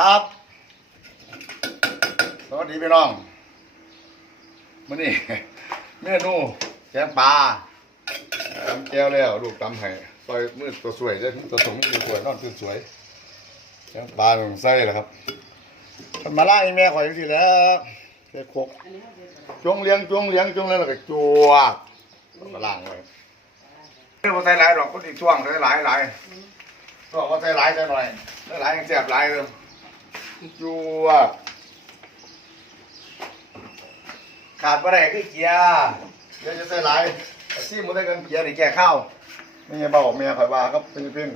ครับ สวัสดีพี่น้องมื้อนี้เมนูแกงปลาตำแก้วแล้วลูกตำให้ซอยมือตัวสวยเด้อตัวสงตัวสวยนอนตัวสวยแกงปลาต้องใส่แหละครับมันมาล่าอีแม่ข่อยสิแล้วแค่คกจงเลี้ยงจงเลี้ยงจงแล้วก็จวกมาล่างไว้ไม่ต้องใส่หลายดอกก็ดีช่วงใส่หลายหลายช่วงก็ใส่หลายใส่หน่อยใส่หลายยังแซ่บหลายเลย จวกขาดบ่ได้คือเกียร์เดี๋ยวจะใส่หลายซี่มันได้กันเกียร์นี่แก่ข้าวไม่ใช่เบาเมียข่อยว่าครับเป็นเพิ่น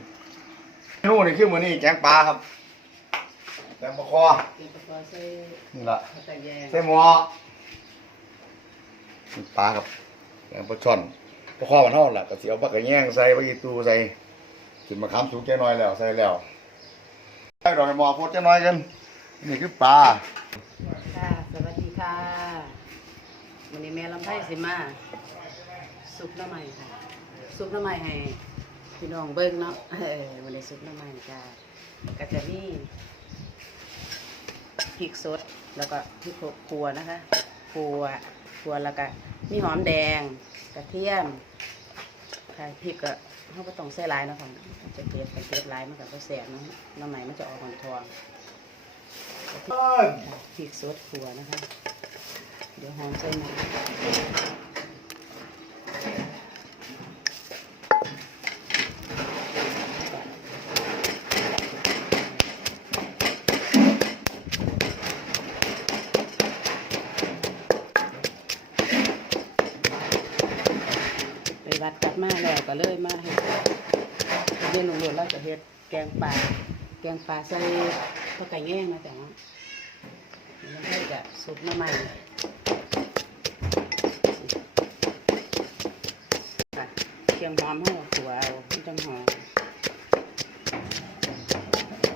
เมนูนี่คือมื้อนี้แกงปลาครับแกงปลาคอเดี๋ยวก็ใส่นี่ล่ะข้าวตาแยงใส่หม้อนี่ปลาครับแกงปลาช่อนปลาคอมันเฮาล่ะก็สิเอาปลากระแยงใส่ปลาอีตูใส่สิมะขามสุกแก่น้อยแล้วใส่แล้ว ใส่ดอกให้หมอโคตรแก่น้อยกัน นี่คือปลาค่ะ สวัสดีค่ะวันนี้แม่ลำไส้สิมาซุปน้ำใหม่ค่ะซุปน้ำใหม่ให้พี่น้องเบิ้งเนาะเออวันนี้ซุปน้ำใหม่จ้าก็จะมีพริกสดแล้วก็พริกครัวนะคะครัวครัวแล้วก็มีหอมแดง กระเทียมค่ะพริกก็ เขาก็ต้องใส่หลายเนาะค่ะมันจะเผ็ดเป็นเผ็ดหลายมันก็บ่แสบเนาะหน้ำใหม่มันจะออกหอนทองเอ้ยพริกสดขัวนะคะ เดี๋ยวหอมใส่น้ำไปวัดกลับมาแล้วก็เลยมาให้เรียนลงรวดแล้วจะเฮ็ดแกงปลาแกงปลาใส่ข้าวไก่แง่งนะจ๊ะแล้วก็จะสุกมาใหม่เคียงหอมให้หัวเอาไม่ต้องหอม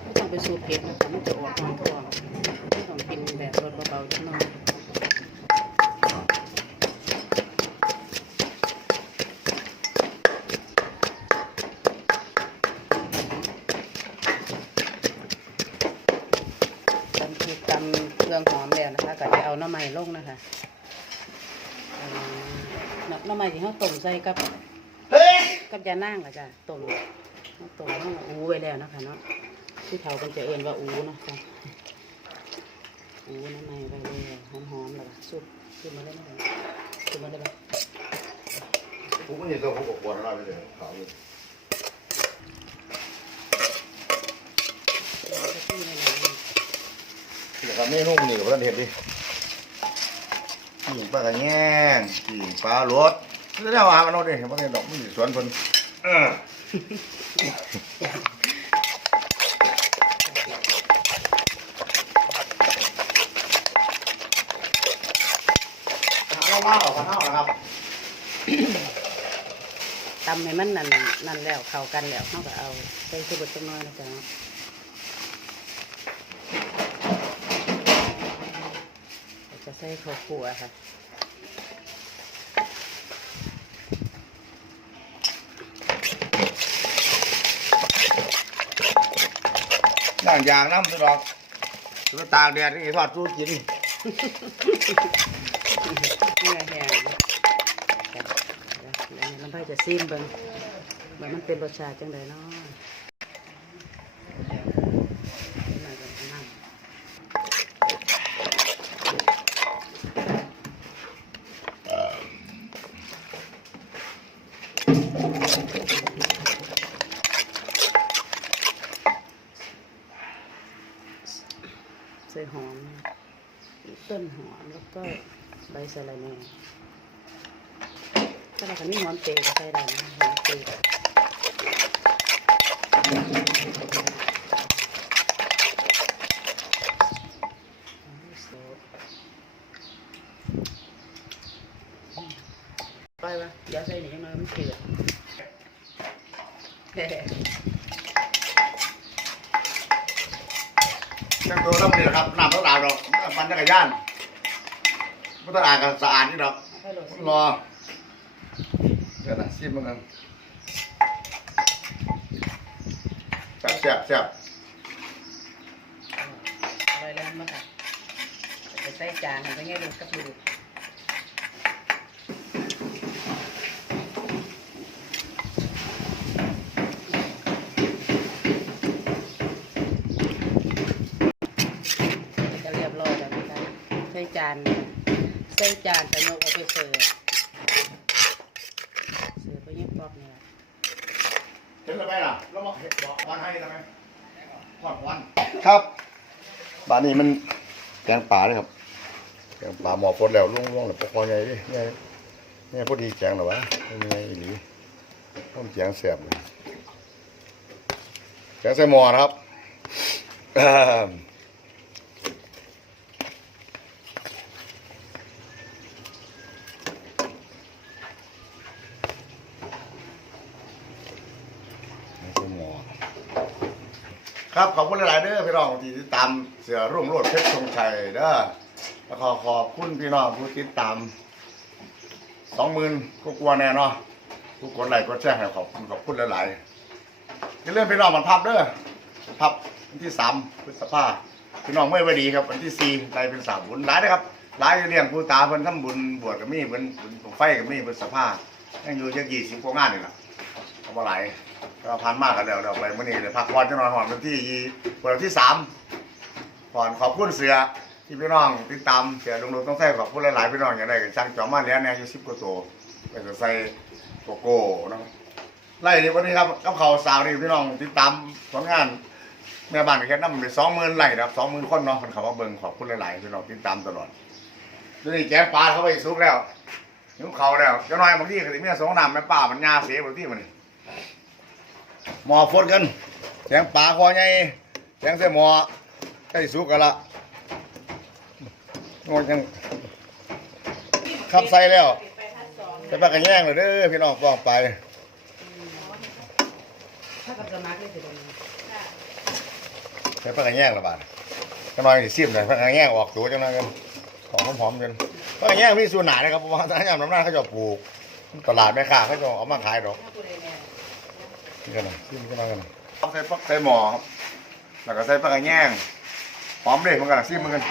ไม่ต้องไปสูตรเผ็ดนะคะมันจะออกหอมทั่วไม่ต้องกินแบบรสเบาๆจังหน่อยตำพริกตำเครื่องหอมแล้วนะคะ ก็จะเอาหน้ำใหม่ลงนะ คะเอาน้ำน้ำใหม่ที่เขาต้มใส่กับเฮ้ยกับยานั่งอะจ้ะต้มเขาต้มเขาอูไว้แล้วนะคะเนาะที่เขาเป็นจะเอินว่าอูเนาะจ้ะอูน้ำใหม่ไปเลยหอมๆแล้วก็ซุปซุปมาได้ไหมคะซุปมาได้ไหมผมก็เห็นตัวผมก็ปวดอะไรไปเลยขาวเลยที่ในไหนเดี๋ยวกับเมนูนี่กับท่านเห็นดิ กิ่งปลากระแยงกิ่งปลารสแล้วเอาหามันเอาดิมันเป็นดอกมันอยู่สวนคนเออเอามาเอาข้าวนะครับตำให้มันนั่นนั่นแล้วเข้ากันแล้วเขาก็เอาใส่ชูบดจังน้อยนะจ๊ะจะ ใส่ข้าวคั่วค่ะย่างยางน้ำสุดดอกสุดตากแดดนี่ทอดสู้กินเนื้อแห้งแล้วน้ำไผ่จะซิมเบิ่งว่ามันเป็นรสชาติจังไดเนาะน่าจะน้ำใส่หอม ต้นหอมแล้วก็ใบสะระแหน่ ถ้าเราคันนี้หอมเตยก็ใส่ได้นะหอมเตยไปวะอย่าใส่หนีมามันเกลือเฮ้จังตัวน้ำนี่แหละครับน้ำต้องอาบดอกปั่นจักรยานไม่ต้องอาบกันสะอาดนี่ดอกให้โหลดสิรอ ชิมมันกันแซ่บแซ่บแซ่บแล้วมาค่ะใส่จานให้ไปให้ลูกับลูกจะเรียบร้อยแล้วนะคะใส่จานใส่จานจะยกเอาไปเสิร์ฟเสิร์ฟไปยังปอกนี่แหละ เห็นแล้วไหมล่ะแล้วมาเห็ดบอกวันให้ทำไม ขอดวันครับบ้านนี้มันแกงป่าเลยครับแกงป่าหมอพดแล้วล่วงล่วงๆแล้วปกคอใหญ่ดิเนี่ยเนี่ยพอดีแกงหรอวะไม่มีไงอีหลีต้มแกงเสียบเลยแกงใส่หม้อนะครับ อ่าแกงใส่หม้อ ครับขอบคุณหลายๆเด้อพี่น้องที่ติดตามเสือรุ่งโรดเพชรธงชัยเด้อแล้วขอขอบคุณพี่น้องผู้ติดตามสองหมื่นก็กลัวแน่เนาะทุกคนไลค์กดแชร์ให้ขอบคุณขอบคุณหลายๆอย่าลืมพี่น้องมันพับเด้อพับวันที่สามพฤษภาพี่น้องเมื่อวันดีครับวันที่สี่ไล่เป็นสามบุญหลายนะครับหลายเลี้ยงผู้ตาเพิ่นทำบุญบวชกับมี่เพิ่นบุญไฟกับมี่พฤษภายังอยู่ยังยี่สิบกว่างานนี่แหละเอามาหลาย ก็พันมากกันแล้วเดี๋ยวไปมื่อนี้เดี๋ยพักผ่อนจะนอนหอนวันที่ยี่วันที่สามผ่อนขอบคุณเสือที่พี่น้องติดตามเสือลุงลุงต้องใส่ขอบคุณหลายๆพี่น้องอย่างไรกันช่างจอมมาแล้วเนี่ยอายุสิบกว่าตัวไปใส่โกโก้นะไล่วันนี้ครับกับเขาสาวนี่พี่น้องติดตามผลงานแม่บ้านแค่น้ำไปสองหมื่นไร่ครับสองหมื่นคนเนาะคนเขามาเบิ่งขอบคุณหลายๆพี่น้องติดตามตลอดเดี๋ยวนี้แกงปลาเข้าไปซุกแล้วหิวเขาแล้วจ้าน้อยบางทีก็สิเมียสองน้ำแม่ป้ามันยาเสียบางที่มัน หมอฟดกันแสงปลาคอใหญ่แสงใส่หมอใส่สุกกันละงอนกันขับใส่แล้วใส่ปลากระแย่งเลยเด้อพี่น้องป้องไปถ้ากับสมัครนี่สิเป็นใส่ปลากระแยงละบาทจังน้อยสิซิมเลยปลากระแย่งออกตัวจังน้อยกันของหอมๆกันปลากระแย่งมีส่วนหนานะครับเพราะว่าทางยามน้ำหน้าเขาจะปลูกตลาดแม่ค้าเขาจะเอามาขายดอก น่นี่กันนะซิมกันนะกันนะใส่ปักใส่หมอครับแล้วก็ใส่ปลากระแยงหอมเลยมันกันนะซิมมันกัน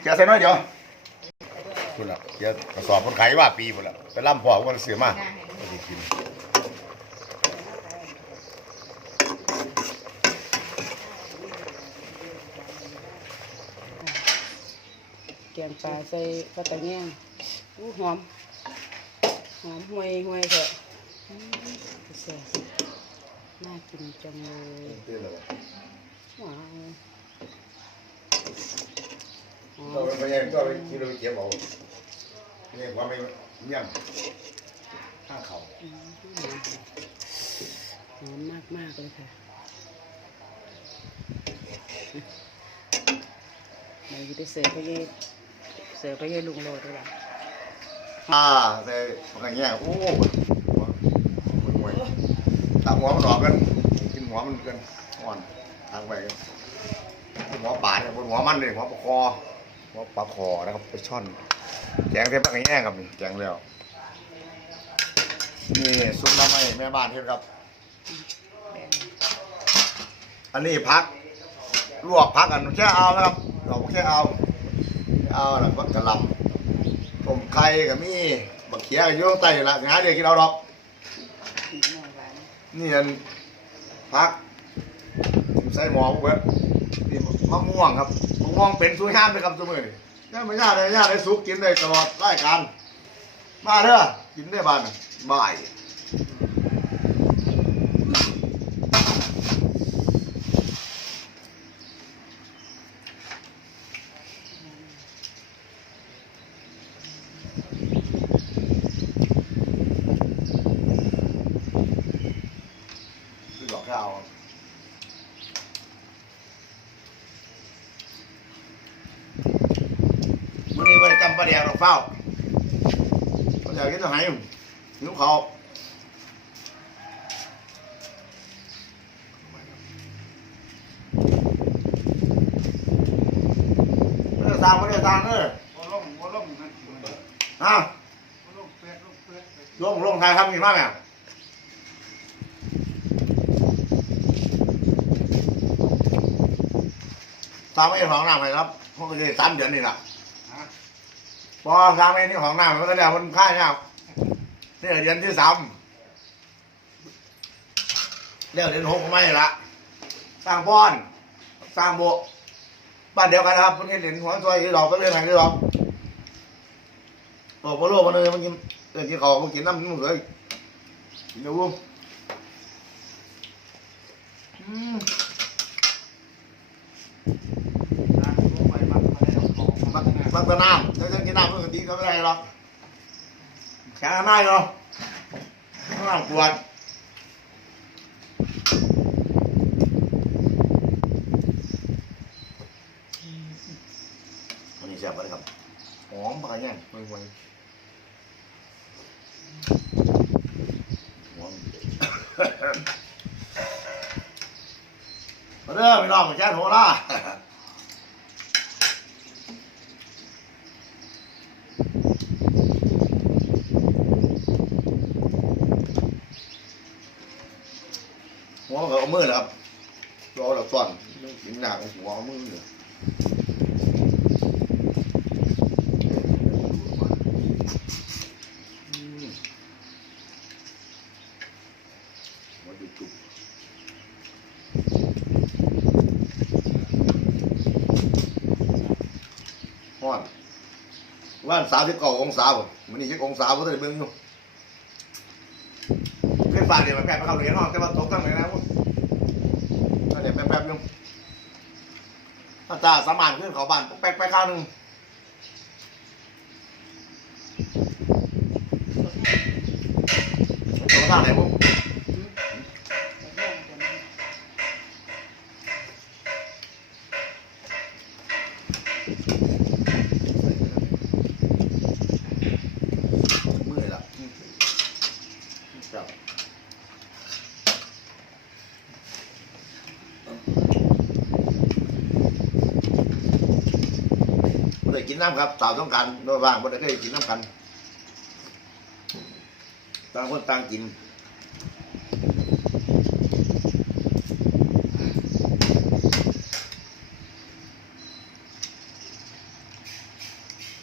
เกียร์ใส่น้อยเดียวคุณล่ะเกียร์กระสอบคนขายว่าปีพุ่นละไปล่ำพ่อคนเสือมาไม่ได้กิน แกง ปลาใส่ปลาตะแยงอู้หอม หอมห่วยห่วยเถอะอืมแซ่บน่ากินจังเลยว้าวหอตัวมไปยังตัวไปกินเราไปเก็บเอาเนี่ยความไม่เมี่ยงข้างเขาอืมหอมมากมากๆเลยค่ะไหนจะได้เสิร์ฟไปยี่ สิร์ฟไปยี่ลุงโลด้วยล่ะอ่าใส่ปลากระแยโอ้หัวมันห่วยตามหัวมันออกกันกินหัวมันกันอ่อนทางไปกันหัวป่าเนี่ยบนหัวมันเลยหัวปลาคอหัวปลาคอนะครับไปช่อนแกงเทปลากระแยงครับแกงแล้วนี่ซุปน้ำไม้แม่บ้านเฮ็ดครับ อันนี้พักลวกพักอันแค่เอานะครับเราแค่เอา เอาแล้วก็กะลำต้มไข่กับมีบักเขียกับยุ่งไตละงาเดียวกินเอาดอกนี่อันพักใส่หมอพวกเว้ยนี่มะม่วงครับมะม่วงเป็นสุยห้ามเลยครับสมือนี่ย่าไม่ยากเลยยากเลยสุกกินได้ตลอดรายการมาเถอะกินได้บ้านบ่ายคือดอกข้าวครับมื่อนี้ว่าจำประเดี๋ยวดอกเฝ้าประเดี๋ยวกินจะหายหิวเขาวไม่ได้สร้างไม่ได้สร้างเออบ่ล่มบ่ล่มนะฮะบ่ล่มแปดล่มแปลงลงทายทำกินมากเนี่ยสามเอ็ดของน้ำไหมครับพวกก็จะสามเดือนนี่แหละ พอสามเอ็ดนี่ของหน้ำมันก็เดี๋ยวมันค่ายเนี่ยนี่เดือนที่สามเดี๋ยวเดือนหกไม่ละสร้างป้อนสร้างโบบ้านเดียวกันนะครับเพิ่งเห็นหัวซอยที่เราก็เรื่องไหนที่เราโอ้โหโลกมันเลยมันกินเรื่อกินเขามันกินน้ำมันเลยกินเดี๋ยววุ้มอืม บักบักตน้ำถ้าจะกินน้ำเพื่อนดีก็ไม่ได้หรอกแข็งง่ายเนาะน้ำปวดอันนี้แซ่บเลยครับหอมปลาแย่งห่วหอมาเด้อพี่น้องแจ้งโทรล่าหัวก็เอา มือนะครับรอแล้วซ่อนกินหนักหัวมือเนี่ยฮ้อนว่านสามสิบเก้าองศาผมมันนี่ยี่องศาผมต้องเบิ่งอยู่ขึ้นฟ้าเดี๋ยวมันแป๊บไปเข้าเรียญห้องแต่ว่าตกตั้งไหนนะพว กเดี๋ยวแป๊บๆนึงถ้าจ่าสมานขึ้นเขาบ้านแป๊กไปข้างหนึ่งตัวท่าไหนพวกมือละอืมครับบ่ได้กิ น้ำครับสาวต้องการโดยว่างบ่ได้เคยกินน้ำกันต่างคนต่างกิน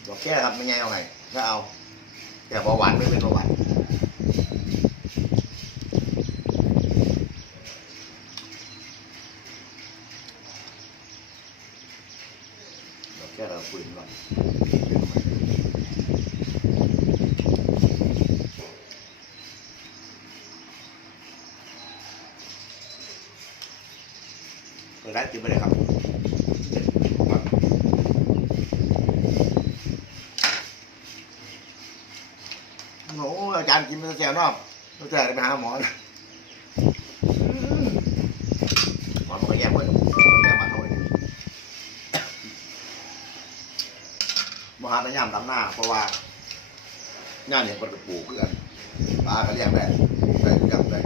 บอกแก้ครับไม่ไงเอาไงถ้าเอาแต่เบาหวานไม่เป็นเบาหวานบอกแก้เราคุยกันก่อนเปิดร้านกินไปเลยครับโอ้โหอา จานกินมันแสบนอกมันจะไปหาหมอนะหมอมันก็แย่หมดแย่มาเท่าไหร่มหาตะยามตำหน้า เพราะว่าหน้าเนี่ยคนกับปลูกเพื่อนปลาก็เลี้ยงได้ได้ทุกอย่างได้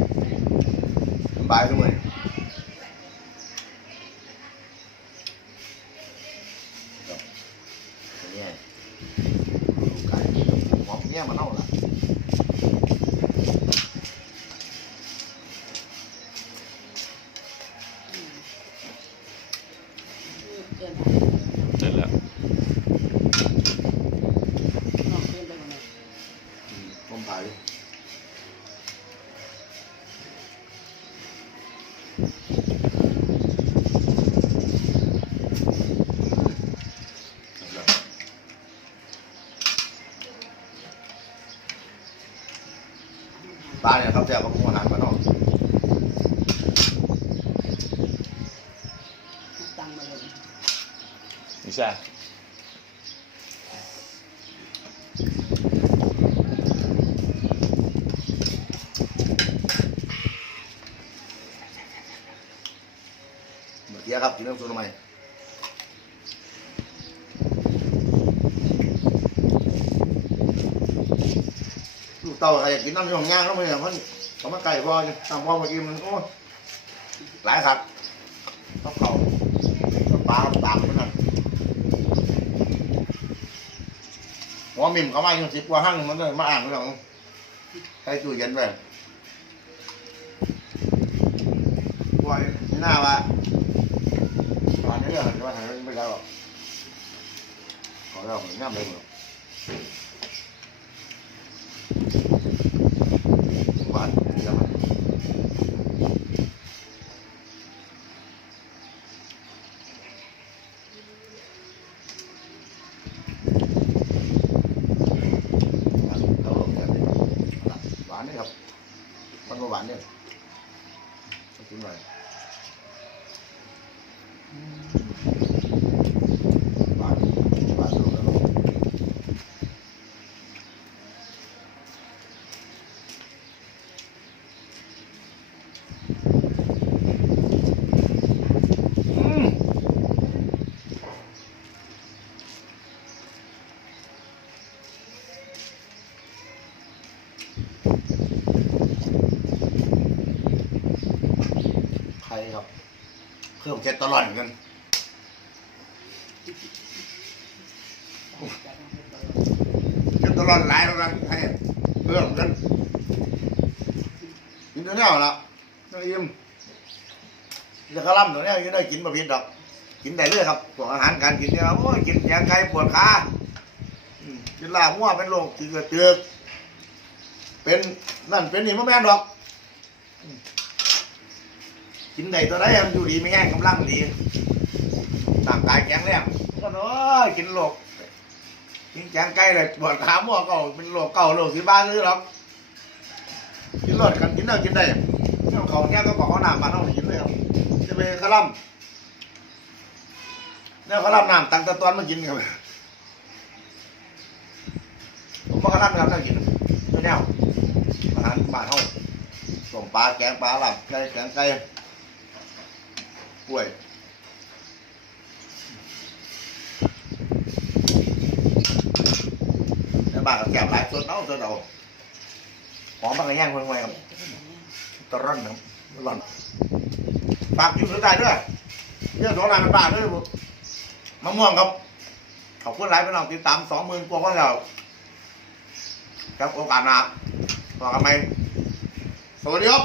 บายทุกมื้อคน ปลาเนี่ยบแต่ว่าผมอาหารมาเนาะตังมาเลยนิชาเมื่อกี้ครับกินน้ำซุปทำไมลูกเต่าใครอยากกินน้ำยองย่างแล้วมันเนี่ยมัน เขามาไก่พอจะทำพอมากินมันโอ้หลายครับต้องเขาต้องปลาต้องตามมันนั่นหัวมิมเขามาอยู่สิบกว่าห้างมันเลยมาอ่านเรื่องใส่ตู้เย็นไปล่อยนี่หน้าวะตอนนี้เรื่องว่าทางนั้นไม่ได้หรอกขอเราหมือนน้ำเลยหมดหวานเยี่ยมเลยเราลงกันเลยหวานนี่ครับ มันก็หวานเนี่ยกินหน่อยหวานหวานลูกแล้วอืมไข่ ครับเพิ่มเช็ดตลอดเหมือนกันเช็ดตลอดหลายแล้วนะให้เพิ่มกันกินตัวเนี้ยละน้อยยิ้มจะกระลำตัวเนี้ยยังได้กินบะเพ็ดดอก กินได้เลยครับพวกอาหารการกินเนี่ยโอ้ยกินแกงไก่ปวดขากินลาบหัวเป็นโรคกินกระเตือกเป็นนั่นเป็นนี่มะแม่นดอก กินได้ตัวไหนมันอยู่ดีไม่แห้งกำลังดีร่างกายแข็งแรงก็เนาะกินโรคกินแกงไก่เลยปวดขาหม้อเก่าเป็นโรคเก่าโรคที่บ้านซื้อหรอกกินรสกันกินได้กินได้เอาเขาแง่ก็บอกเขาหน้ำมาเท่าไหร่กินเลยครับจะไปขลัมเนี่ยขลัมน้ำตังตะตอนมากินครับผมมาขลัมครับนั่งกินไม่แน่วอาหารบ้านเฮาส่งปลาแกงปลาหลับไก่แกงไก่ กล้วยในบ้านก็แกบหลายสดเอาะสดเอาหอมบางกระย่างเมืองไว้ครับตะร่อนครับร่อนฝากยู่สุดท้ายด้วยเรื่องของร้านบ้านด้วยมะม่วงครับขอบคุณหลายพี่น้องติดตามสองหมื่นกว่าคนแล้วครับโอกาสหน้าต่อกันไหมสวัสดีครับ